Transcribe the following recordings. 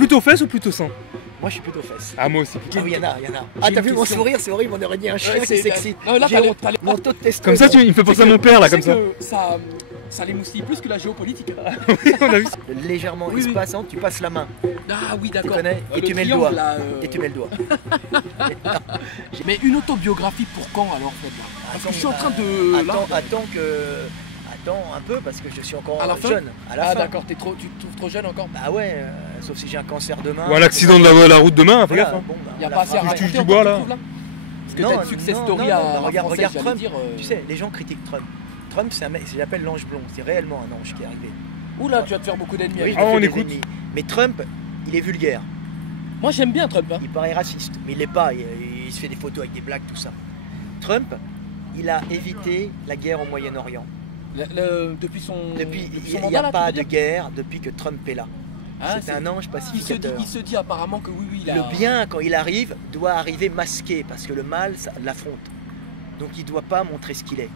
plutôt fesses ou plutôt seins? Moi, je suis plutôt fesses. Ah, moi aussi. Ah oui, il y en a. Ah, t'as vu mon sourire, c'est horrible, on aurait dit un chien qui s'excite. Non, là, J'ai honte. Mon taux de Comme ça, il me fait penser à mon père, là, comme ça. Ça l'émoustille plus que la géopolitique. Oui, on a vu. Légèrement espaçante, tu passes la main. Ah oui, Tu d'accord. connais et tu mets le doigt. Et tu mets le doigt. Mais une autobiographie pour quand alors, Fred, là? Parce que je suis en train de... Attends un peu parce que je suis encore à la jeune. Fin à la ah fin. D'accord, tu te trouves trop jeune encore? Bah ouais, sauf si j'ai un cancer demain. Ou un accident de la route demain, fais gaffe. Bon, Il n'y a pas assez à tu touches raconter du bois, encore, là. tu trouves, parce que t'as une success story à regarde Trump. dire, Tu sais, les gens critiquent Trump. Trump, c'est un mec, j'appelle l'ange blond. C'est réellement un ange qui est arrivé. Oula, tu vas te faire beaucoup d'ennemis. Oui, avec Ah, on des écoute. ennemis. Mais Trump, il est vulgaire. Moi j'aime bien Trump. Hein. Il paraît raciste, mais il l'est pas. Il se fait des photos avec des blagues, tout ça. Trump, il a évité la guerre au Moyen-Orient. Depuis son Il n'y mandat, a là, pas tu de veux dire guerre depuis que Trump est là. Ah, c'est un ange pacificateur. Il se dit apparemment que oui, il a... Le bien, quand il arrive, doit arriver masqué, parce que le mal, ça l'affronte. Donc il ne doit pas montrer ce qu'il est.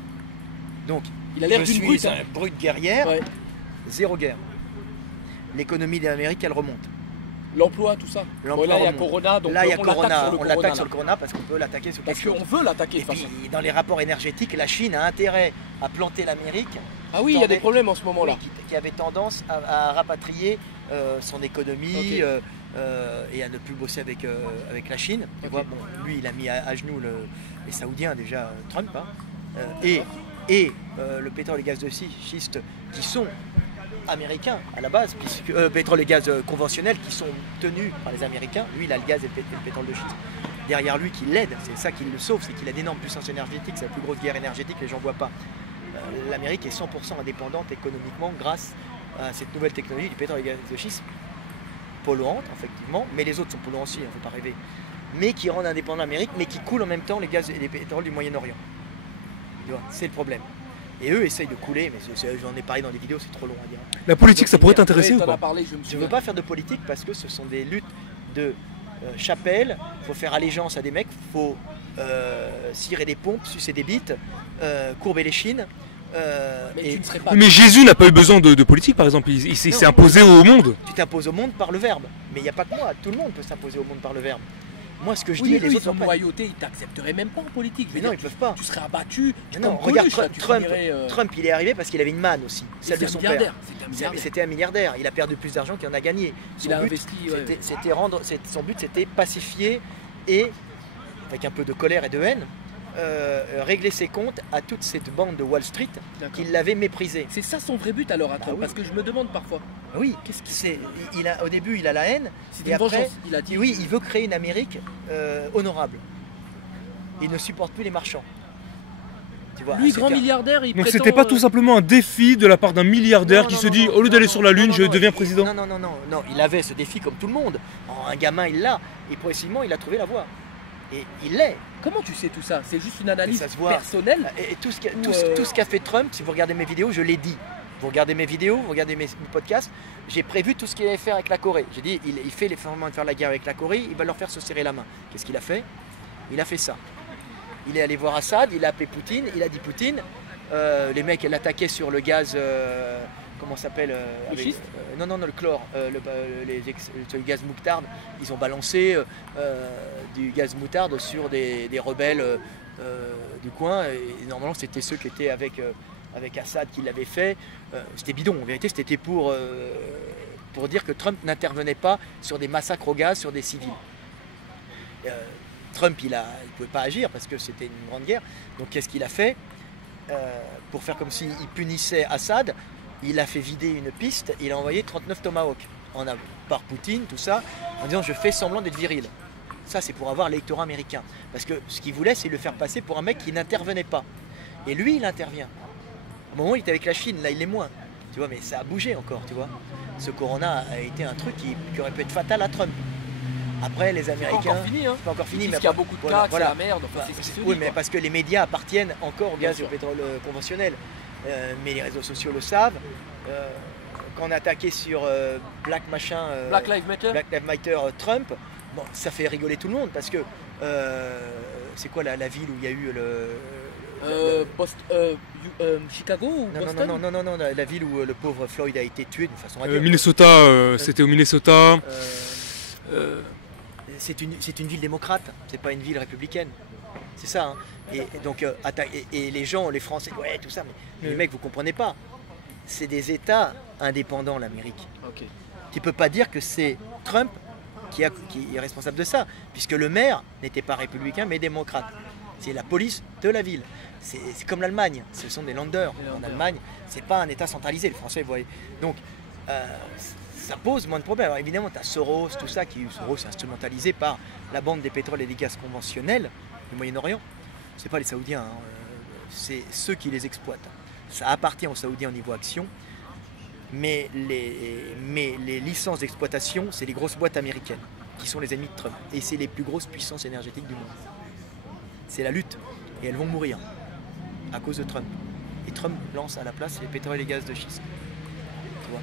Donc, il a l'air je d'une suis brute, un brute guerrière, ouais. Zéro guerre. L'économie de l'Amérique, elle remonte. L'emploi, tout ça. L'emploi Là, il y a remonte. Corona, donc là, il y a on Corona. On l'attaque Corona, sur le Corona parce qu'on peut l'attaquer sur quelque chose. parce qu'on veut l'attaquer. Et puis, dans les rapports énergétiques, la Chine a intérêt à planter l'Amérique. Ah oui, il y a des problèmes en ce moment-là. Oui, qui avait tendance à rapatrier son économie et à ne plus bosser avec la Chine. Tu vois, bon, lui, il a mis à genoux les Saoudiens déjà, Trump, hein, et le pétrole et gaz de schiste qui sont américains à la base, puisque pétrole et gaz conventionnels qui sont tenus par les Américains. Lui, il a le gaz et le pétrole de schiste derrière lui qui l'aide. C'est ça qui le sauve, c'est qu'il a d'énormes puissances énergétiques. C'est la plus grosse guerre énergétique, les gens ne voient pas. L'Amérique est 100% indépendante économiquement grâce à cette nouvelle technologie du pétrole et gaz de schiste, polluante effectivement, mais les autres sont polluants aussi, il ne faut pas rêver, mais qui rendent indépendant l'Amérique, mais qui coulent en même temps les gaz et les pétroles du Moyen-Orient. C'est le problème. Et eux essayent de couler, mais j'en ai parlé dans des vidéos, c'est trop long à dire. La politique, ça pourrait t'intéresser ou pas? Je ne veux pas faire de politique parce que ce sont des luttes de chapelle, il faut faire allégeance à des mecs, il faut cirer des pompes, sucer des bites, courber les chines. Mais Jésus n'a pas eu besoin de politique, par exemple, il s'est imposé au monde. Tu t'imposes au monde par le verbe, mais il n'y a pas que moi, tout le monde peut s'imposer au monde par le verbe. Moi, ce que je dis, les autres sont loyauté, ils t'accepteraient même pas en politique. Mais non, ils peuvent pas. Tu serais abattu. Non, regarde, Trump, il est arrivé parce qu'il avait une manne aussi, celle de son père. C'était un milliardaire. Il a perdu plus d'argent qu'il en a gagné. Son but, c'était pacifier et, avec un peu de colère et de haine, régler ses comptes à toute cette bande de Wall Street qui l'avait méprisé. C'est ça son vrai but alors à Trump, parce que je me demande parfois. Oui, au début il a la haine, et après il a dit oui, il veut créer une Amérique honorable. Il ne supporte plus les marchands. Tu vois, lui, grand milliardaire, donc c'était pas tout simplement un défi de la part d'un milliardaire qui se dit au lieu d'aller sur la Lune, je deviens président. Non, il avait ce défi comme tout le monde. Un gamin il l'a, et progressivement il a trouvé la voie. Et il l'est. Comment tu sais tout ça? C'est juste une analyse personnelle. Et tout ce qu'a fait Trump, si vous regardez mes vidéos, je l'ai dit. Vous regardez mes vidéos, vous regardez mes podcasts, j'ai prévu tout ce qu'il allait faire avec la Corée. J'ai dit, il fait les ferments de faire la guerre avec la Corée, il va leur faire se serrer la main. Qu'est-ce qu'il a fait? Il a fait ça. Il est allé voir Assad, il a appelé Poutine, il a dit Poutine, les mecs l'attaquaient sur le gaz, comment ça s'appelle le chlore, le gaz moutarde. Ils ont balancé du gaz moutarde sur des rebelles du coin. Et normalement, c'était ceux qui étaient avec Assad qui l'avaient fait. C'était bidon. En vérité, c'était pour dire que Trump n'intervenait pas sur des massacres au gaz sur des civils. Trump, il ne pouvait pas agir parce que c'était une grande guerre. Donc, qu'est-ce qu'il a fait pour faire comme s'il punissait Assad? Il a fait vider une piste, il a envoyé 39 Tomahawks par Poutine, tout ça, en disant je fais semblant d'être viril. Ça, c'est pour avoir l'électorat américain. Parce que ce qu'il voulait, c'est le faire passer pour un mec qui n'intervenait pas. Et lui, il intervient. À un moment, il était avec la Chine, là, il est moins. Tu vois, mais ça a bougé encore, tu vois. Ce Corona a été un truc qui aurait pu être fatal à Trump. Après, les Américains... C'est pas encore fini, hein. C'est pas encore fini, mais il y a beaucoup de cas, c'est la merde. Enfin, oui, mais parce que les médias appartiennent encore au gaz et au pétrole conventionnel. Mais les réseaux sociaux le savent. Quand on a attaqué sur Black Lives Matter Trump, bon, ça fait rigoler tout le monde parce que c'est quoi la ville où il y a eu Chicago ou Boston? Non, la ville où le pauvre Floyd a été tué d'une façon radicale. Minnesota, c'était au Minnesota. c'est une ville démocrate, c'est pas une ville républicaine. C'est ça. Hein. Et donc, et les gens, les Français, ouais, tout ça, mais les mecs, vous comprenez pas. C'est des États indépendants, l'Amérique. Ok. Tu peux pas dire que c'est Trump qui est responsable de ça, puisque le maire n'était pas républicain, mais démocrate. C'est la police de la ville. C'est comme l'Allemagne, ce sont des Länder. En Allemagne, c'est pas un État centralisé, le Français, vous voyez. Donc, ça pose moins de problèmes. Alors évidemment, tu as Soros, tout ça, Soros est instrumentalisé par la Banque des pétroles et des gaz conventionnels du Moyen-Orient. C'est pas les Saoudiens, hein, c'est ceux qui les exploitent. Ça appartient aux Saoudiens au niveau action, mais les licences d'exploitation, c'est les grosses boîtes américaines qui sont les ennemis de Trump. Et c'est les plus grosses puissances énergétiques du monde. C'est la lutte. Et elles vont mourir à cause de Trump. Et Trump lance à la place les pétroles et les gaz de schiste. Tu vois ?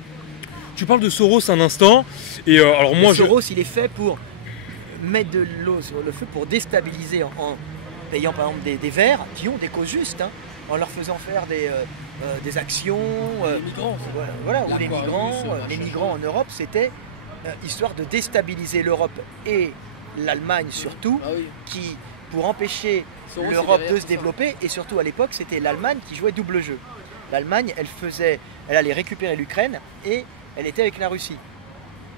Tu parles de Soros un instant, et alors moi Soros, il est fait pour mettre de l'eau sur le feu, pour déstabiliser en payant par exemple des Verts qui ont des causes justes, hein, en leur faisant faire des actions. Les migrants. Voilà, ou les migrants. Les migrants en Europe, c'était histoire de déstabiliser l'Europe et l'Allemagne surtout, qui, pour empêcher l'Europe de se développer, et surtout à l'époque, c'était l'Allemagne qui jouait double jeu. L'Allemagne, elle allait récupérer l'Ukraine et elle était avec la Russie.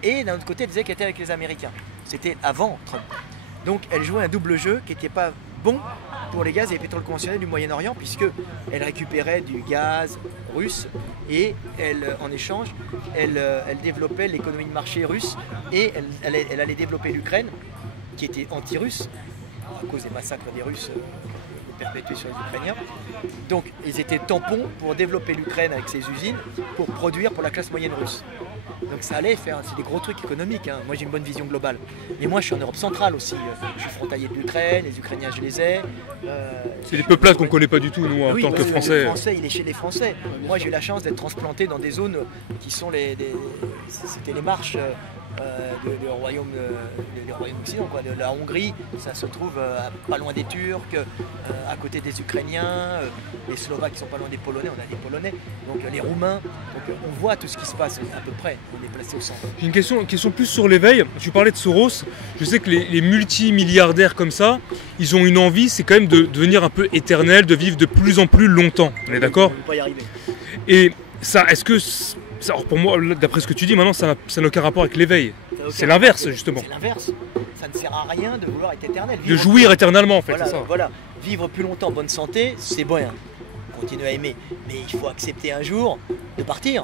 Et d'un autre côté, elle disait qu'elle était avec les Américains. C'était avant Trump. Donc elle jouait un double jeu qui n'était pas bon pour les gaz et les pétroles conventionnels du Moyen-Orient, puisqu'elle récupérait du gaz russe et en échange, elle développait l'économie de marché russe et elle allait développer l'Ukraine, qui était anti-russe, à cause des massacres des Russes perpétués sur les Ukrainiens. Donc ils étaient tampons pour développer l'Ukraine avec ses usines, pour produire pour la classe moyenne russe. Donc ça allait faire, c'est des gros trucs économiques, hein. Moi j'ai une bonne vision globale. Et moi je suis en Europe centrale aussi, je suis frontalier de l'Ukraine, les Ukrainiens je les ai. C'est des peuplades qu'on ne connaît pas du tout nous en tant que Français. Le Français il est chez les Français. Moi j'ai eu la chance d'être transplanté dans des zones qui sont c'était les marches du royaume d'Occident, quoi, de la Hongrie. Ça se trouve pas loin des Turcs, à côté des Ukrainiens, les Slovaques qui sont pas loin des Polonais, on a des Polonais, donc les Roumains. Donc on voit tout ce qui se passe à peu près, on est placé au centre. J'ai une question plus sur l'éveil. Tu parlais de Soros, je sais que les multimilliardaires comme ça, ils ont une envie, c'est quand même de devenir un peu éternel, de vivre de plus en plus longtemps, on est d'accord ? On ne peut pas y arriver. Et ça, est-ce que... Alors pour moi, d'après ce que tu dis maintenant, ça n'a aucun rapport avec l'éveil. C'est l'inverse justement. C'est l'inverse. Ça ne sert à rien de vouloir être éternel. De jouir éternellement en fait, voilà, c'est ça. Voilà. Vivre plus longtemps en bonne santé, c'est bon. Continuer à aimer. Mais il faut accepter un jour de partir.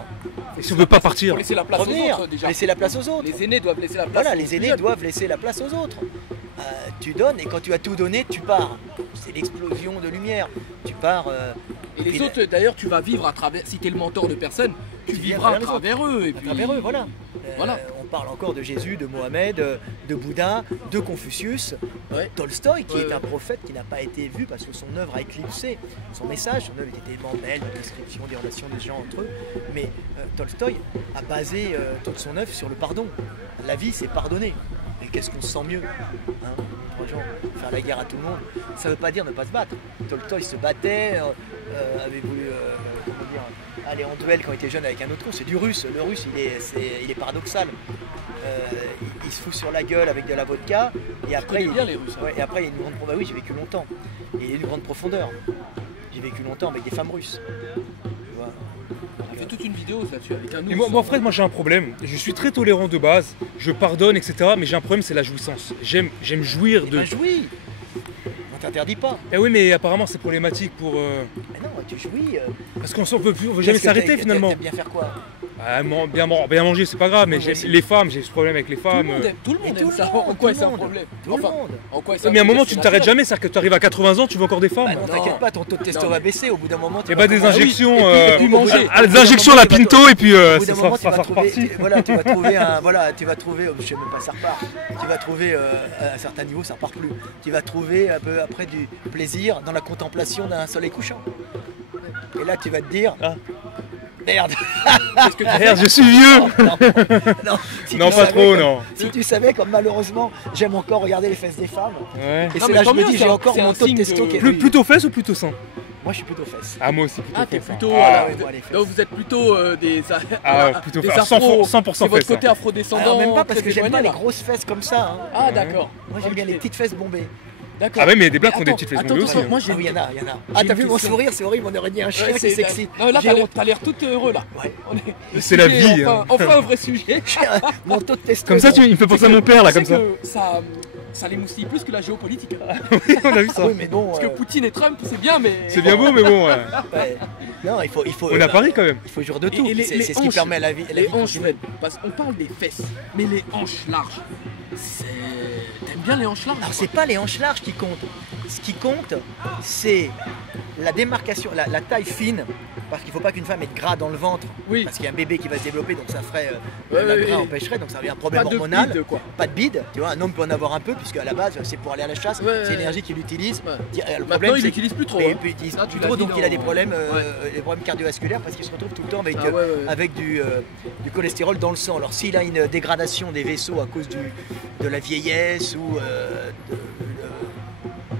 Et si on ne veut pas partir, laisser la place aux autres déjà. Laisser la place aux autres. Les aînés doivent laisser la place. Voilà, les aînés doivent laisser la place aux autres. Tu donnes et quand tu as tout donné, tu pars. C'est l'explosion de lumière. Tu pars. Et les autres, d'ailleurs, tu vas vivre à travers. Si tu es le mentor de personne, tu vivras à travers eux. Et puis... À travers eux, voilà. Voilà. On parle encore de Jésus, de Mohamed, de Bouddha, de Confucius, Tolstoï, qui est un prophète qui n'a pas été vu parce que son œuvre a éclipsé son message. Son œuvre était tellement belle, la description des relations des gens entre eux. Mais Tolstoï a basé toute son œuvre sur le pardon. La vie, c'est pardonner. Et qu'est-ce qu'on se sent mieux, hein, gens, faire la guerre à tout le monde, ça ne veut pas dire ne pas se battre. Tolstoï se battait, avait voulu aller en duel quand il était jeune avec un autre con, c'est du russe. Le russe il est paradoxal. Il se fout sur la gueule avec de la vodka et après bien les Russes. Et après il y a une grande profondeur. Oui, j'ai vécu longtemps. Et il y a une grande profondeur. J'ai vécu longtemps avec des femmes russes. Voilà. On fait toute une vidéo là-dessus avec un ours. Et moi Fred, moi j'ai un problème. Je suis très tolérant de base, je pardonne, etc. Mais j'ai un problème, c'est la jouissance. J'aime jouir de. Ben jouis. On t'interdit pas. Eh oui, mais apparemment c'est problématique pour. Mais non, tu jouis. Parce qu'on ne peut jamais s'arrêter finalement. T'aimes bien faire quoi? Bien manger, c'est pas grave, mais les femmes, j'ai ce problème avec les femmes. Tout le monde aime ça. En quoi c'est un problème? Tout le monde. Mais à un moment, tu ne t'arrêtes jamais, c'est-à-dire que tu arrives à 80 ans, tu veux encore des femmes. Bah non, t'inquiète pas, ton taux de testo va baisser. Au bout d'un moment, tu vas des injections. des injections à la Pinto, et puis ça sera reparti. Voilà, tu vas trouver je sais même pas, ça repart. Tu vas trouver à un certain niveau, ça repart plus. Tu vas trouver un peu après du plaisir dans la contemplation d'un soleil couchant. Et là, tu vas te dire. Merde. Qu'est-ce que tu fais? Merde, je suis vieux. Non, si Non, tu pas savais trop, comme- non. Si tu savais comme malheureusement j'aime encore regarder les fesses des femmes. Ouais. Et Non, c'est mais là que je tant me mieux, dis c'est j'ai un- encore c'est mon un taux de signe testo de- qui est Plutôt fesses ou plutôt sein? Moi je suis plutôt fesses. Ah, moi aussi, plutôt Ah, t'es fesses. plutôt. Ah, ouais, moi, les fesses. Donc vous êtes plutôt des. Ah, plutôt des fesses. afros. 100% C'est votre fesses. côté afrodescendant. Alors même pas parce très que j'aime pas éloigné, les là. grosses fesses comme ça. hein. Ah, d'accord. Moi j'aime bien Ok. les petites fesses bombées. D'accord. Ah ouais, mais il y a des blagues qui ont des Attends, petites fesses attends, bombées attends, aussi, hein. moi j'ai. Ah oui, il y en a, il y en a. J'ai Ah, t'as une vu mon question. sourire, c'est horrible, on aurait dit un chien Ouais, qui c'est- est sexy. Non, là, J'ai honte. t'as l'air tout heureux là. Ouais. On est- le C'est la sujet, vie, Enfin, hein. enfin un vrai sujet. Mon taux de testo. Comme ça, il me fait penser à mon père, là, Tu sais comme ça. que ça les moustille plus que la géopolitique. On a vu ça. Oui, mais bon. Parce que Poutine et Trump, c'est bien, mais. C'est bien beau, mais bon, ouais. Ouais. Non, il faut. On a Paris quand même. Il faut jouer de tout. Et les C'est ce qui hanches, permet la vie. Les hanches, Fred, parce qu'on parle des fesses, mais les hanches larges, c'est. T'aimes bien les hanches larges? Alors c'est pas les hanches larges qui comptent. Ce qui compte, c'est la démarcation, la taille fine. Parce qu'il ne faut pas qu'une femme ait de gras dans le ventre. Oui. Parce qu'il y a un bébé qui va se développer, donc ça ferait. Ouais, la ouais, gras ouais. empêcherait, donc ça devient un Pas problème de hormonal. bide, quoi. Pas de bide. Tu vois, un homme peut en avoir un peu, puisque à la base, c'est pour aller à la chasse. Ouais, C'est l'énergie qu'il utilise. Ouais. Le Maintenant, il c'est- l'utilise plus trop. Et hein. puis, il utilise Ah, tu plus l'as trop, dit donc il a des dans- problèmes, Ouais. des problèmes cardiovasculaires parce qu'il se retrouve tout le temps avec, Ah, ouais, ouais. avec du cholestérol dans le sang. Alors s'il a une dégradation des vaisseaux à cause de la vieillesse ou de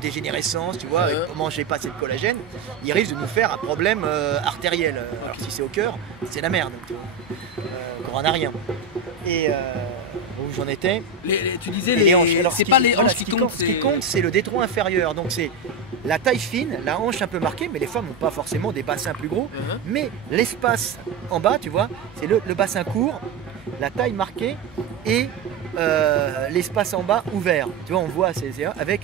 dégénérescence, tu vois, Ouais. il mangeait pas assez de collagène, il risque de nous faire un problème artériel. Alors si c'est au cœur, c'est la merde. Tu vois. On n'a rien. Et où j'en étais. Tu disais, Et les hanches. Alors, c'est ce pas qui- les voilà, hanches ce qui comptent. Ce qui compte, c'est le détroit inférieur. Donc c'est la taille fine, la hanche un peu marquée, mais les femmes n'ont pas forcément des bassins plus gros. Mais l'espace en bas, tu vois, c'est le bassin court, la taille marquée et l'espace en bas ouvert. Tu vois, on voit avec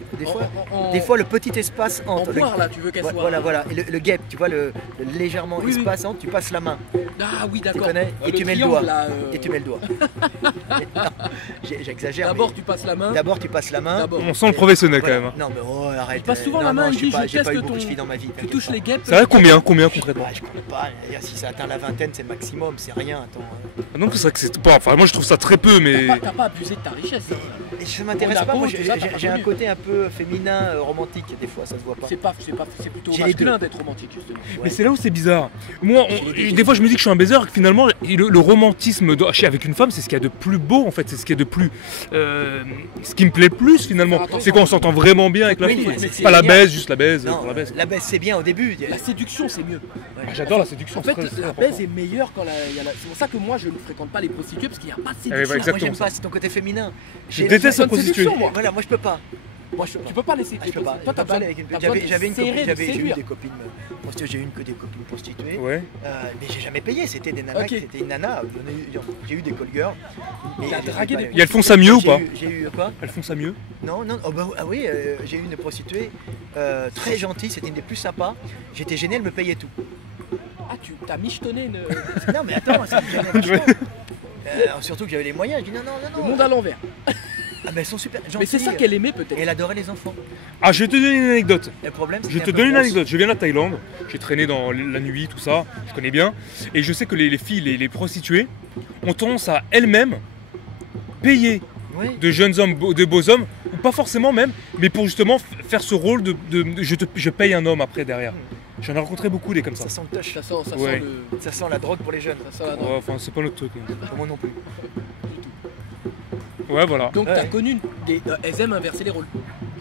des fois le petit espace En entre. poire, là, tu veux qu'elle soit. Voilà. Et le guêpe, tu vois, le légèrement Oui, oui. espace entre, tu passes la main. Ah oui, Tu d'accord. connais et tu mets le triangle, doigt. là, Et tu mets le doigt. J'exagère. D'abord, mais tu passes la main. d'abord, tu passes la main. D'abord. On sent le professionnel quand Voilà. même. hein. Non mais oh, arrête. Il passe souvent non, la main, non, il dit, j'ai pas eu teste beaucoup de ton- filles dans ma vie. Tu t'inquiète touches pas. les guêpes. C'est vrai, combien concrètement? Ouais, je connais pas. Si ça atteint la vingtaine, c'est le maximum, c'est rien. Attends. Ah non, c'est vrai que c'est pas. Enfin, moi je trouve ça très peu, mais. T'as pas abusé de ta richesse. hein. Et ça m'intéresse Monaco, pas. Moi, tout ça, t'as pas j'ai un connu. côté un peu féminin, romantique des fois, ça se voit pas. C'est plutôt J'ai les masculin d'être romantique, justement. Mais c'est là où c'est bizarre. Moi, J'ai les deux. des fois, je me dis que je suis un baiser, que finalement, le romantisme avec une femme, c'est ce qu'il y a de plus beau, en fait. C'est ce qu'il y a de plus. Ce qui me plaît le plus, finalement. Faire attention. C'est quand on s'entend vraiment bien avec la Oui, fille. mais c'est Pas la génial. baise, juste la baise. Non, pour la baise. la baisse c'est bien au début. La séduction, c'est mieux. Ah, j'adore la séduction. En fait, c'est très la important. baise est meilleure quand il y a la. C'est pour ça que moi, je ne fréquente pas les prostituées parce qu'il n'y a pas de Ah, séduction. ouais, Moi exactement j'aime ça. pas, c'est ton côté féminin. Je J'ai- déteste la la prostituée. séduction, moi. Voilà, moi je peux pas. Moi je peux pas. Tu peux pas laisser. Ah, je peux pas. Toi, Je t'as peux pas besoin. aller avec une. t'as besoin de J'avais une serrer, copine, de j'ai eu séduire. des copines. J'ai eu que des copines prostituées. Ouais. Mais j'ai jamais payé, c'était des nanas, Ok. c'était une nana, j'ai eu des call girls. mais T'as j'ai dragué pas- des Et elles font ça mieux ou j'ai pas J'ai eu quoi? Elles font ça mieux. Non, non, oh bah, ah oui, j'ai eu une prostituée très gentille, c'était une des plus sympas. J'étais gêné, elle me payait tout. Ah, tu t'as michetonné Non mais attends, ça me gênait vachement. Surtout que j'avais les moyens, je dis non, non, non, le non. monde à l'envers. Ah mais elles sont super gentilles. Mais c'est ça qu'elle aimait peut-être. Et elle adorait les enfants. Ah, je vais te donner une anecdote. Le problème, Je c'était te un peu donne une grosse. anecdote. Je viens de la Thaïlande. J'ai traîné dans la nuit, tout ça. Je connais bien. Et je sais que les filles, les prostituées, ont tendance à elles-mêmes payer Oui. de jeunes hommes, de beaux hommes, ou pas forcément même, mais pour justement faire ce rôle de je paye un homme après derrière. J'en ai rencontré beaucoup des comme ça. Ça sent le touch, Ça Ouais. sent le. ça sent la drogue pour les jeunes. Ça sent la drogue. Ouais, enfin, c'est pas notre truc. hein. Moi non plus. Ouais, voilà. Donc Ouais. t'as connu elles aiment inverser les rôles.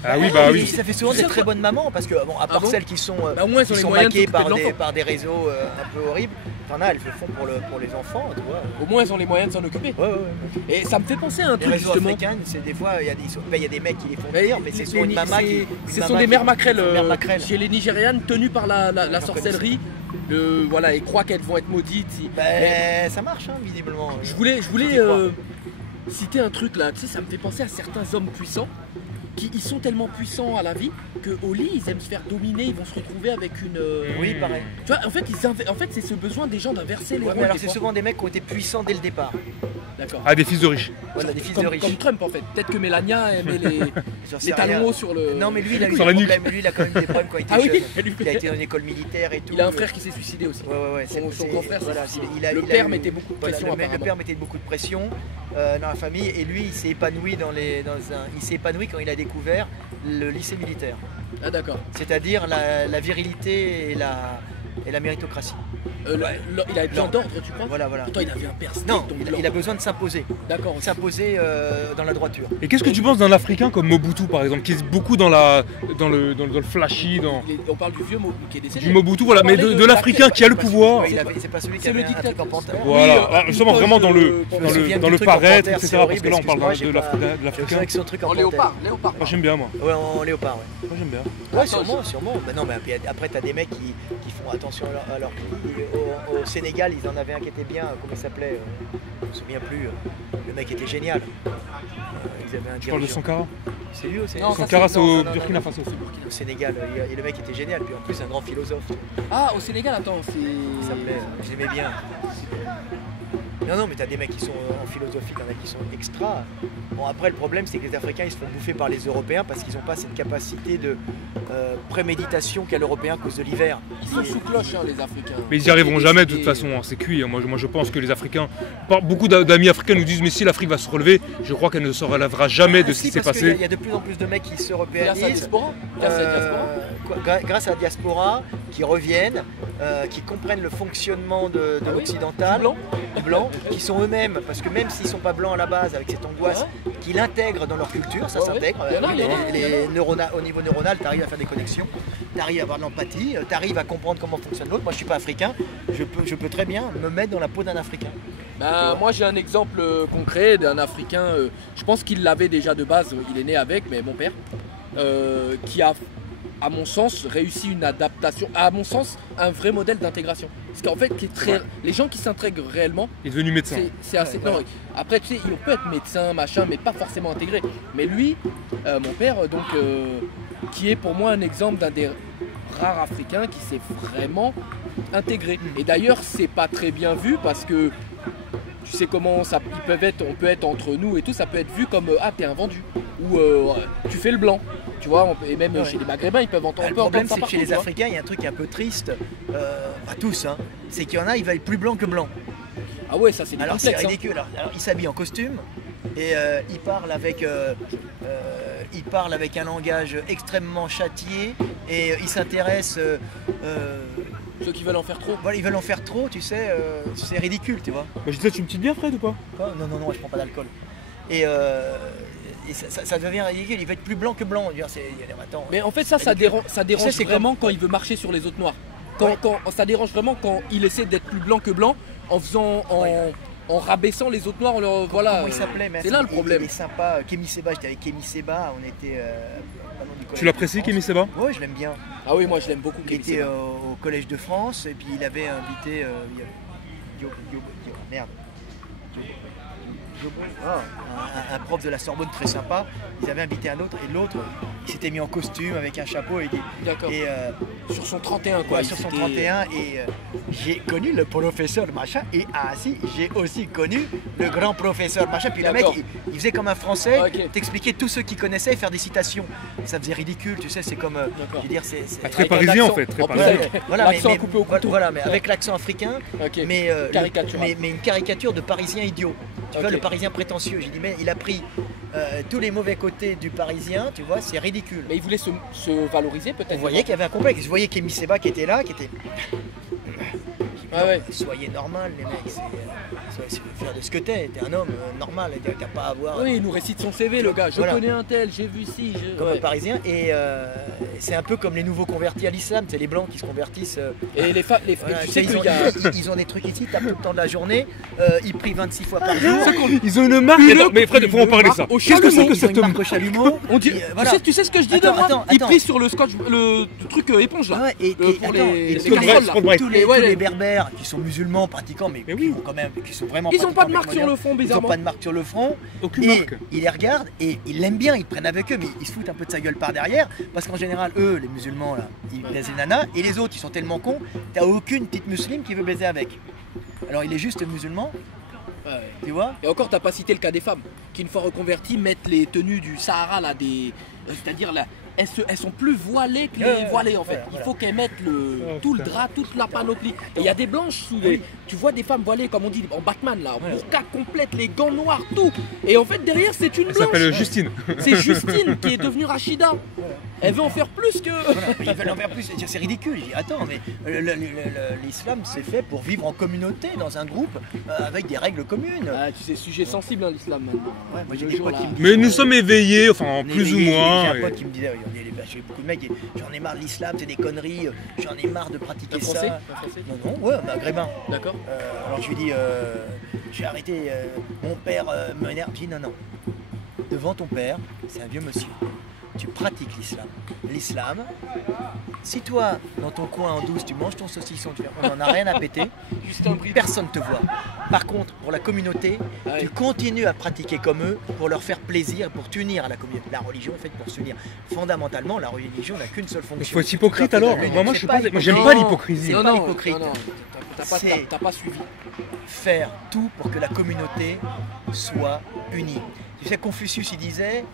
Ah oui, bah Et oui. ça fait souvent des très bonnes mamans parce que bon, à part bon celles qui sont, Bah, au moins, elles ont qui les sont moyens de maquées s'occuper par de des, l'enfant. par des réseaux un peu horribles, t'en as, elles le font pour les enfants, tu vois. Au moins elles ont les moyens de s'en occuper. Ouais, ouais, ouais. Et ça me fait penser à un Les truc réseaux justement. africains, c'est des fois, il y a des mecs qui les font Mais venir, mais c'est souvent une maman qui. Ce sont des mères maquerelles. Mères maquerelles. Chez les Nigérianes tenues par la J'en sorcellerie. Voilà, et croient qu'elles vont être maudites. Ben, ça marche, hein, visiblement. Je voulais J'y crois. citer un truc là, tu sais, ça me fait penser à certains hommes puissants qui ils sont tellement puissants à la vie qu'au lit ils aiment se faire dominer, ils vont se retrouver avec une. Oui, pareil. Tu vois, en fait, c'est ce besoin des gens d'inverser les Ouais, rôles. mais alors des c'est fois. souvent des mecs qui ont été puissants dès le départ. D'accord. Ah, des fils de riches. Voilà, des fils comme, de riches. comme Trump en fait. Peut-être que Melania aimait les J'en sais les talons rien. hauts sur le. Non, mais lui, il a eu des Sur la nuque. problèmes. Lui, il a quand même des problèmes quand il était Ah oui, jeune. elle lui Il a fait- été dans une école militaire et tout. Il a un frère qui s'est suicidé aussi. Ouais. Son grand frère s'est voilà, suicidé. il a- Le il a père eu- mettait beaucoup de voilà, pression, le apparemment. père mettait beaucoup de pression dans la famille et lui, il s'est épanoui il s'est épanoui quand il a découvert le lycée militaire. Ah d'accord. C'est-à-dire la virilité et la méritocratie. Il avait besoin d'ordre, tu crois? Voilà. Pourtant, il avait un père strict, Non, donc il a besoin de s'imposer. D'accord. S'imposer dans la droiture. Et qu'est-ce que tu penses d'un Africain comme Mobutu par exemple, qui est beaucoup dans le flashy, On parle du vieux Mobutu qui est décédé. du Mobutu, voilà, On mais parlait de l'Africain qui a le pouvoir. C'est pas celui qui C'est le avait un truc en dictateur. panthère. Voilà, justement vraiment dans le paraître, etc. c'est Parce horrible, que là on parle excuse-moi, de j'ai l'Africain. avec son truc en En panthère. léopard. Moi j'aime bien moi. Ouais, en léopard, ouais. Moi j'aime bien. Ouais, sûrement. Bah non, mais après, t'as des mecs qui font attention à leur au Sénégal, ils en avaient un qui était bien, comment il s'appelait je me souviens plus. Le mec était génial. Ils avaient un Tu parles de dirigeant. Sankara. C'est lui aussi. Non, ça, Sankara c'est au non, Burkina non. Faso. Au Sénégal, et le mec était génial. Puis en plus, un grand philosophe. Ah, au Sénégal, attends, Il c'est. s'appelait, je l'aimais bien. Non, mais t'as des mecs qui sont en philosophie, t'en as qui sont extra. Bon, après, le problème, c'est que les Africains, ils se font bouffer par les Européens parce qu'ils n'ont pas cette capacité de préméditation qu'a l'Européen à cause de l'hiver. Ils sont sous cloche, les Africains. Mais ils n'y arriveront jamais de toute façon, hein, c'est cuit. Moi je pense que les Africains, beaucoup d'amis africains nous disent mais si l'Afrique va se relever, je crois qu'elle ne se relèvera jamais de ce qui s'est parce qu'il passé. y a de plus en plus de mecs qui se Grâce à la européanisent. diaspora. Grâce à la diaspora, qui reviennent, qui comprennent le fonctionnement de Ah oui, l'occidental, du du blanc, qui sont eux-mêmes, parce que même s'ils ne sont pas blancs à la base, avec cette angoisse, qu'ils l'intègrent dans leur culture, ça Ouais, s'intègre. ouais. Il y en a, il y en a. Au niveau neuronal, tu arrives à faire des connexions, tu arrives à avoir de l'empathie, tu arrives à comprendre comment fonctionne l'autre. Moi, je ne suis pas africain, je peux très bien me mettre dans la peau d'un Africain. Bah, moi j'ai un exemple concret d'un Africain, je pense qu'il l'avait déjà de base, il est né avec, mais mon père, qui a, à mon sens, réussi une adaptation, à mon sens, un vrai modèle d'intégration. Parce qu'en fait, les gens qui s'intègrent réellement, Il est devenu médecin. c'est assez. Ouais, non, après, tu sais, on peut être médecin, machin, mais pas forcément intégré. Mais lui, mon père, donc, qui est pour moi un exemple d'un des rares Africains qui s'est vraiment intégré. Et d'ailleurs, c'est pas très bien vu parce que tu sais comment on peut être entre nous et tout, ça peut être vu comme ah t'es un vendu ou tu fais le blanc, tu vois, et même Ouais. chez les Maghrébins ils peuvent entendre. Le problème, c'est que chez les Africains, il y a un truc un peu triste, pas tous, hein, c'est qu'il y en a, ils veulent plus blanc que blanc. Ah ouais, ça c'est des Alors c'est complexes. ridicule. Alors, il s'habille en costume et il parle avec un langage extrêmement châtié et il s'intéresse. Ceux qui veulent en faire trop. Voilà, ils veulent en faire trop, tu sais, c'est ridicule, tu vois. Bah, je disais, tu me tites bien Fred ou pas? Quoi non, je prends pas d'alcool. Et ça devient ridicule. Il veut être plus blanc que blanc. Je veux dire, attends, Mais en fait ça dérange c'est vraiment quand il veut marcher sur les autres noirs. Ouais. Ça dérange vraiment quand il essaie d'être plus blanc que blanc en faisant en rabaissant les autres noirs. Voilà. Comment il s'appelait, mais C'est là le problème. Il est sympa. Kémy Séba, j'étais avec Kémy Séba, on était. pas loin du collège Tu l'apprécies, de France. Kémy Séba? Ouais, je l'aime bien. Ah oui, moi je l'aime beaucoup. Il Kémy était Séba. au Collège de France et puis il avait invité merde. Un prof de la Sorbonne très sympa. Ils avaient invité un autre et l'autre il s'était mis en costume avec un chapeau D'accord. et Sur son 31 quoi. ouais, sur son 31 et j'ai connu le professeur machin et j'ai aussi connu le grand professeur machin. Puis le mec D'accord. il faisait comme un français, Ok. t'expliquait tous ceux qui connaissaient et faire des citations. Ça faisait ridicule, tu sais, c'est comme je veux dire c'est Ah, très Avec un parisien en accent. fait, très En plus, parisien. avec- voilà, L'accent à couper au couteau. voilà, mais avec l'accent africain, Ok. mais, Caricatural. mais une caricature de parisien idiot. Tu vois, Ok. le parisien prétentieux. J'ai dit, mais il a pris tous les mauvais côtés du parisien, tu vois, c'est ridicule. Mais il voulait se valoriser peut-être. On voyait qu'il y avait un complexe. Je voyais Kémy Séba qui était là, qui était. Ah ouais. Soyez normal, les mecs. C'est faire de ce que t'es un homme normal. T'as pas à avoir. Oui, il nous récite son CV, le gars. Je Voilà. connais un tel, j'ai vu ci. Comme Ouais. un parisien. Et c'est un peu comme les nouveaux convertis à l'islam. C'est les blancs qui se convertissent. Et les Voilà, tu tu sais sais, qu'il y a. ils ont des trucs ici, tapent tout le temps de la journée. Ils prient 26 fois par jour. Ils ont une marque. Attends, mais Fred, il faut en parler ça. Au Qu'est-ce que c'est chalumeau, que Ils ont cette une marque au chalumeau. On dit, Et, voilà. tu sais ce que je dis Attends, de moi attends, Il attends. prie sur le scotch, le truc éponge là. Ah ouais, et pour attends, les- et les tous les- casseroles, là. tous Et ouais, les les- berbères qui sont musulmans pratiquants, mais Mais qui oui. sont quand même, qui sont vraiment Ils ont pas de pratiquants marque sur le front, Ils ont bizarrement. pas de marque sur le front. Aucune Et marque. ils les regardent et ils l'aiment bien, ils prennent avec eux, mais ils se foutent un peu de sa gueule par derrière, parce qu'en général, eux, les musulmans, là, ils baisent les nanas, et les autres, ils sont tellement cons, t'as aucune petite musulmane qui veut baiser avec. Alors il est juste musulman, Ouais. tu vois. Et encore, t'as pas cité le cas des femmes qui, une fois reconverties, mettent les tenues du Sahara là, c'est-à-dire elles sont plus voilées que les voilées en fait. Il faut qu'elles mettent tout le drap, toute la panoplie. Et il y a des blanches sous les... Tu vois des femmes voilées, comme on dit en Batman là, burqa complète, les gants noirs, tout. Et en fait derrière c'est une Elle blanche. s'appelle Justine. C'est Justine qui est devenue Rachida. Elle veut en faire plus que... Ils veulent en faire plus, c'est ridicule. Je dis, attends, mais l'islam c'est fait pour vivre en communauté, dans un groupe, avec des règles communes. Ah, tu sais, sujet sensible hein, l'islam maintenant. Ouais, moi j'ai Le des jour, potes là. qui me disent, Mais nous sommes éveillés, enfin on est plus ou éveillés. moins. J'ai un pote qui me disait, j'ai beaucoup de mecs, j'en ai marre de l'islam, c'est des conneries, j'en ai marre de pratiquer Un français ça. Un français Non, ouais, maghrébin. D'accord. Alors je lui dis, j'ai arrêté, mon père m'énerve. Je dis non, devant ton père, c'est un vieux monsieur. Tu pratiques l'islam. L'islam, si toi, dans ton coin en douce, tu manges ton saucisson, on n'en a rien à péter, Juste un bris. personne ne te voit. Par contre, pour la communauté, Ah oui. tu continues à pratiquer comme eux pour leur faire plaisir, pour t'unir à la communauté. La religion est faite pour s'unir. Fondamentalement, la religion n'a qu'une seule fonction. Il faut être hypocrite alors. Moi je suis pas, moi j'aime Non, pas l'hypocrisie. c'est pas hypocrite. Non, t'as pas suivi. Faire tout pour que la communauté soit unie. Tu sais, Confucius, il disait,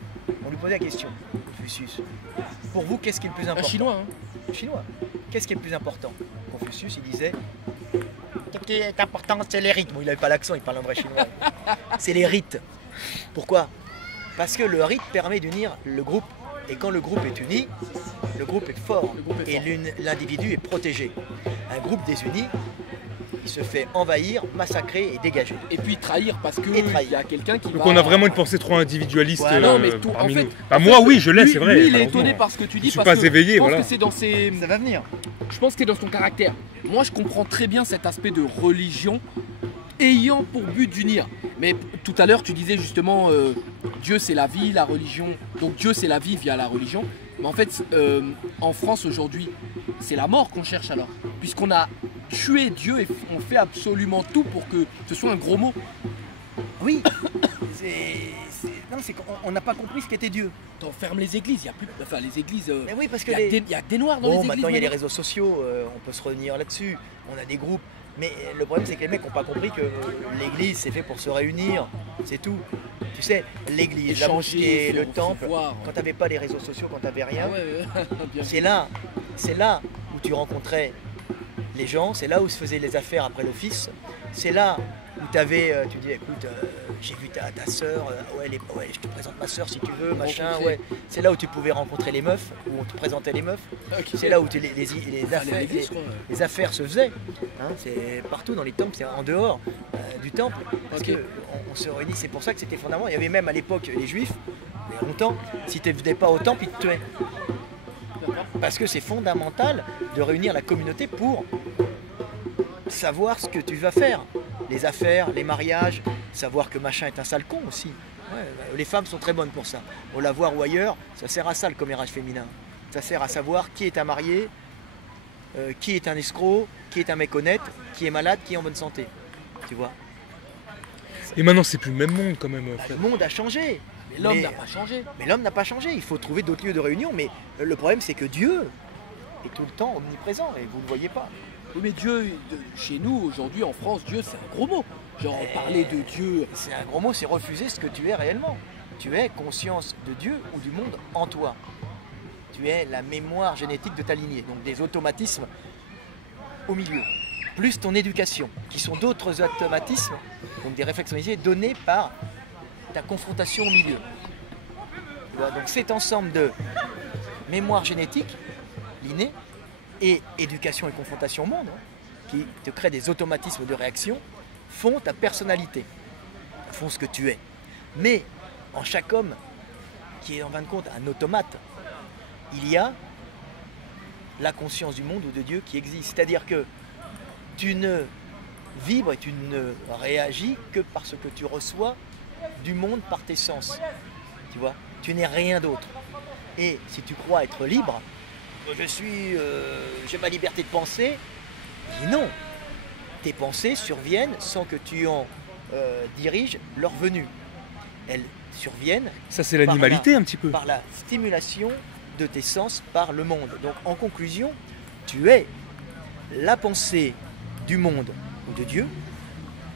on lui posait la question, Confucius, pour vous, qu'est-ce qui est le plus Un important? chinois, hein. Chinois. Qu'est-ce qui est le plus important? Confucius, il disait, ce qui est important, c'est les rites. Bon, il n'avait pas l'accent, il parle en vrai chinois. C'est les rites. Pourquoi? Parce que le rite permet d'unir le groupe. Et quand le groupe est uni, le groupe est fort. Le groupe est Et fort. l'individu est protégé. Un groupe désuni, il se fait envahir, massacrer et dégager. Et puis trahir parce que Et trahir. il y a quelqu'un qui Donc va... on a vraiment une pensée trop individualiste Voilà. Non, mais tout- parmi en fait- nous. Bah, moi oui, je l'ai, Lui- c'est vrai. Lui, il est malheureusement. étonné par ce que tu dis. Je suis parce pas que éveillé, je pense voilà. que c'est dans ses... Ça va venir. Je pense que c'est dans son caractère. Moi, je comprends très bien cet aspect de religion ayant pour but d'unir. Mais tout à l'heure, tu disais justement Dieu c'est la vie, la religion. Donc Dieu c'est la vie via la religion. Mais en fait, en France aujourd'hui, c'est la mort qu'on cherche alors. Puisqu'on a tué Dieu et on fait absolument tout pour que ce soit un gros mot. Oui. Non, c'est qu'on n'a pas compris ce qu'était Dieu. On ferme les églises, il y a plus... Enfin, les églises... Mais oui, parce il que y a que des noirs dans les Bon, églises. maintenant il y a les maintenant. réseaux sociaux, on peut se réunir là-dessus, on a des groupes. Mais le problème c'est que les mecs n'ont pas compris que l'église c'est fait pour se réunir, c'est tout. Tu sais, l'église, la Échanger, mosquée, se- le se temple, voir. quand t'avais pas les réseaux sociaux, quand t'avais rien, Ah ouais, bien sûr. c'est là où tu rencontrais les gens, c'est là où se faisaient les affaires après l'office, c'est là où tu dis écoute, j'ai vu ta soeur, ouais, je te présente ma soeur si tu veux, machin, Rencontrer. ouais. C'est là où tu pouvais rencontrer les meufs, où on te présentait les meufs, Ok. c'est là où les Aller à affaires, l'église, quoi. les affaires se faisaient. Hein, c'est partout dans les temples, c'est en dehors du temple. Parce Ok. que on se réunit, c'est pour ça que c'était fondamental. Il y avait même à l'époque les juifs, il y a longtemps, si tu ne venais pas au temple, ils te tuaient. Parce que c'est fondamental de réunir la communauté pour savoir ce que tu vas faire. Les affaires, les mariages, savoir que machin est un sale con aussi. Ouais, les femmes sont très bonnes pour ça. Au lavoir ou ailleurs, ça sert à ça le commérage féminin. Ça sert à savoir qui est un marié, qui est un escroc, qui est un mec honnête, qui est malade, qui est en bonne santé. Tu vois. Et maintenant c'est plus le même monde quand même. Bah, frère. le monde a changé. Mais l'homme Mais- n'a pas changé. Mais l'homme n'a pas changé, il faut trouver d'autres lieux de réunion, mais le problème c'est que Dieu est tout le temps omniprésent et vous ne le voyez pas. Oui, mais Dieu, chez nous, aujourd'hui, en France, Dieu, c'est un gros mot. Genre, parler de Dieu. C'est un gros mot, c'est refuser ce que tu es réellement. Tu es conscience de Dieu ou du monde en toi. Tu es la mémoire génétique de ta lignée, donc des automatismes au milieu. Plus ton éducation, qui sont d'autres automatismes, donc des réflexions donnés par ta confrontation au milieu. Tu vois, donc cet ensemble de mémoire génétique, l'inné, et éducation et confrontation au monde, hein, qui te créent des automatismes de réaction, font ta personnalité, font ce que tu es. Mais en chaque homme, qui est en fin de compte un automate, il y a la conscience du monde ou de Dieu qui existe. C'est-à-dire que tu ne vibres et tu ne réagis que parce que tu reçois du monde par tes sens. Tu vois, tu n'es rien d'autre. Et si tu crois être libre, j'ai ma liberté de penser, dis non. Tes pensées surviennent sans que tu en diriges leur venue. Elles surviennent Ça c'est l'animalité un petit peu. par la stimulation de tes sens par le monde. Donc en conclusion, tu es la pensée du monde ou de Dieu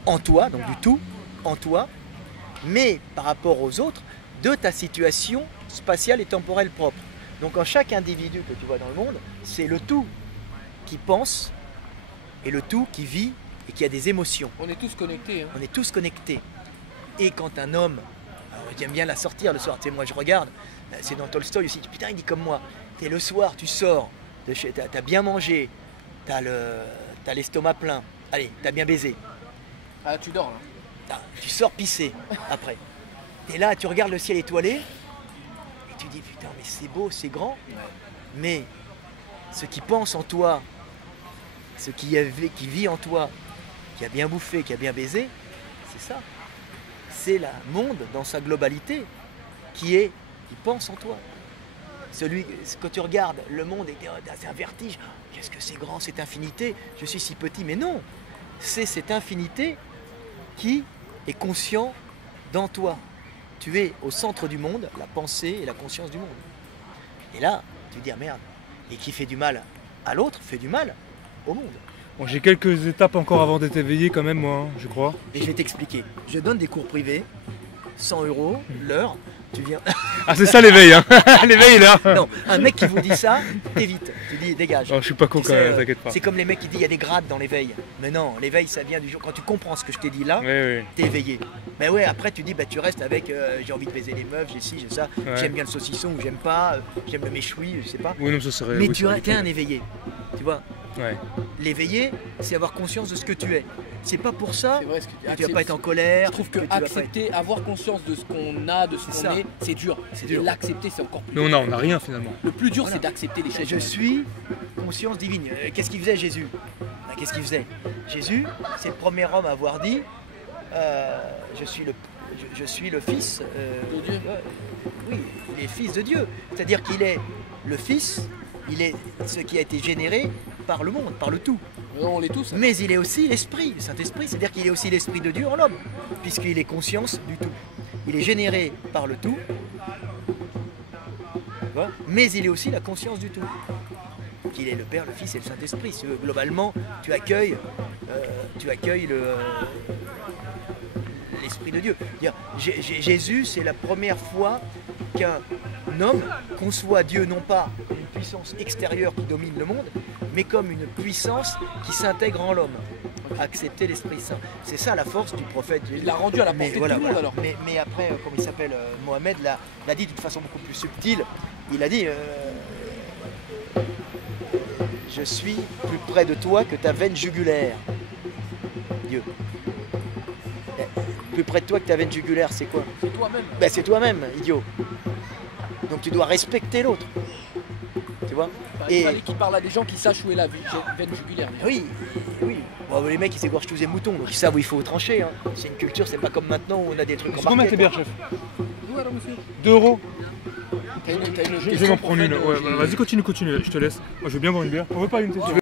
en toi, donc du tout en toi, mais par rapport aux autres, de ta situation spatiale et temporelle propre. Donc en chaque individu que tu vois dans le monde, c'est le tout qui pense et le tout qui vit et qui a des émotions. On est tous connectés. Hein. On est tous connectés. Et quand un homme, j'aime bien la sortir le soir, tu sais, moi je regarde, c'est dans Tolstoï aussi, putain il dit comme moi, t'es le soir, tu sors, t'as bien mangé, t'as l'estomac plein, allez, t'as bien baisé. Ah, tu dors là. Tu sors pisser après. T'es là, tu regardes le ciel étoilé, et tu dis putain mais c'est beau, c'est grand, mais ce qui pense en toi, ce qui vit en toi, qui a bien bouffé, qui a bien baisé, c'est ça. C'est le monde dans sa globalité qui pense en toi. Quand tu regardes le monde, c'est un vertige. Qu'est-ce que c'est grand, cette infinité? Je suis si petit, mais non. C'est cette infinité qui est conscient dans toi. Tu es au centre du monde, la pensée et la conscience du monde. Et là, tu te dis, ah merde, et qui fait du mal à l'autre, fait du mal au monde. Bon, j'ai quelques étapes encore avant d'être éveillé quand même, moi, hein, je crois. Et je vais t'expliquer. Je donne des cours privés, 100 € l'heure. Tu viens. Ah, c'est ça l'éveil, hein. L'éveil là. Non, un mec qui vous dit ça, t'évites. Tu dis dégage. Non, je suis pas con Tu quand sais, même, t'inquiète pas. C'est comme les mecs qui disent il y a des grades dans l'éveil. Mais non, l'éveil ça vient du jour. Quand tu comprends ce que je t'ai dit là, Oui. t'es éveillé. Mais ouais, après tu dis bah tu restes avec j'ai envie de baiser les meufs, j'ai ci, j'ai ça, Ouais. j'aime bien le saucisson ou j'aime pas, j'aime le méchoui, je sais pas. Oui, non, ça serait. Mais oui, tu ça aurait es été- un éveillé. Tu vois, Ouais. l'éveillé, c'est avoir conscience de ce que tu es. C'est pas pour ça C'est vrai ce que que tu vas pas être en colère. Je trouve que tu vas pas accepter, avoir conscience de ce qu'on a, de ce C'est qu'on ça. est, c'est dur. C'est Et dur. l'accepter, c'est encore plus Mais dur. on a rien finalement. Le plus dur, Voilà. c'est d'accepter les choses. Je suis conscience divine. Qu'est-ce qu'il faisait Jésus? Ben, qu'est-ce qu'il faisait? Jésus, c'est le premier homme à avoir dit je suis le fils De Dieu. Oui, il est fils de Dieu. C'est-à-dire qu'il est le fils, il est ce qui a été généré par le monde, par le tout. On l'est tous. Mais il est aussi l'esprit, le Saint-Esprit, c'est-à-dire qu'il est aussi l'esprit de Dieu en l'homme, puisqu'il est conscience du tout. Il est généré par le tout, tu vois, mais il est aussi la conscience du tout. Qu'il est le Père, le Fils et le Saint-Esprit. Si tu veux, globalement, tu accueilles l'Esprit de Dieu. Jésus, c'est la première fois qu'un homme conçoit Dieu non pas une puissance extérieure qui domine le monde, mais comme une puissance qui s'intègre en l'homme. Accepter l'Esprit Saint. C'est ça la force du prophète Jésus. Il l'a rendu à la Mais portée voilà, de tout le monde voilà. alors. Mais après, comme il s'appelle, Mohamed l'a dit d'une façon beaucoup plus subtile. Il a dit je suis plus près de toi que ta veine jugulaire. Dieu. Plus près de toi que ta veine jugulaire, c'est quoi? C'est toi-même. Ben, c'est toi-même, idiot. Donc tu dois respecter l'autre. Tu vois? Il fallait qu'il parle à des gens qui sachent où est la veine jugulaire. Oui, oui. Bon, les mecs ils s'égorgent tous des moutons, donc ils savent où il faut trancher. Hein. C'est une culture, c'est pas comme maintenant où on a des trucs C'est combien tes embarqués. bières, chef? Où alors, monsieur 2 euros. T'as une Je vais question m'en pour prendre une. Fred, Ouais, j'ai- vas-y, continue, je te laisse. Moi, je veux bien boire une bière. On veut pas une, t'es sûr?